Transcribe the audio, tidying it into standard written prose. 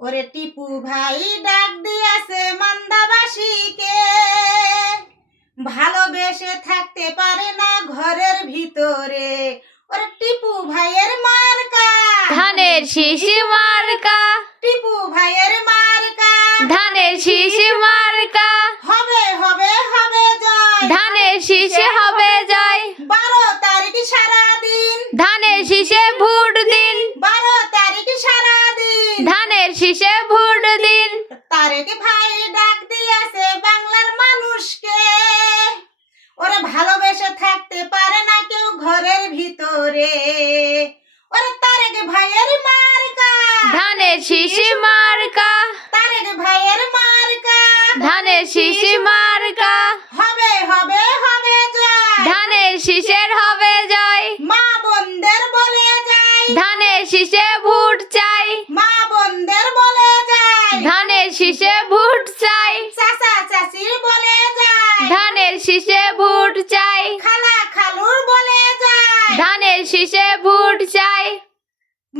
ওরে টিপু ভাই ডাক দিয়াছে মান্দাবাসীকে, ভালোবেসে থাকতে পারে না ঘরের ভিতরে। ওরে টিপু ভাইয়ের মার্কা ধানের শীষ মার্কা, টিপু ভাইয়ের মার্কা ধানের শীষ মার্কা, হবে হবে হবে জয়। ধানের শীষে হবে জয়। 12 তারিখ সারাদিন, ধানের শীষে ভোট দিন, 12 তারিখ সারাদিন। ধানের শীষে ভোট দিন। তারেক ভাই ডাক দিয়েছে বাংলার মানুষকে, ওরে ভালোবেসে থাকতে পারে না কেউ ঘরের ভিতরে। ওরে তারেক ভাইয়ের মার্কা ধানের শীষ মার্কা, তারেক ভাইয়ের মার্কা ধানের শীষ মার্কা, হবে হবে হবে জয়। ধানের শীষের হবে জয়। মা বোনদের বলে যায়, ধানের শীষে ভোট চাই, মা বোনদের বলে যায়, ধানের শীষে ভোট চাই, চাচা চাচির বলে যায়, ধানের শীষে ভোট চাই, খালা খালুর বলে যায়। ধানের শীষে ভোট চাই।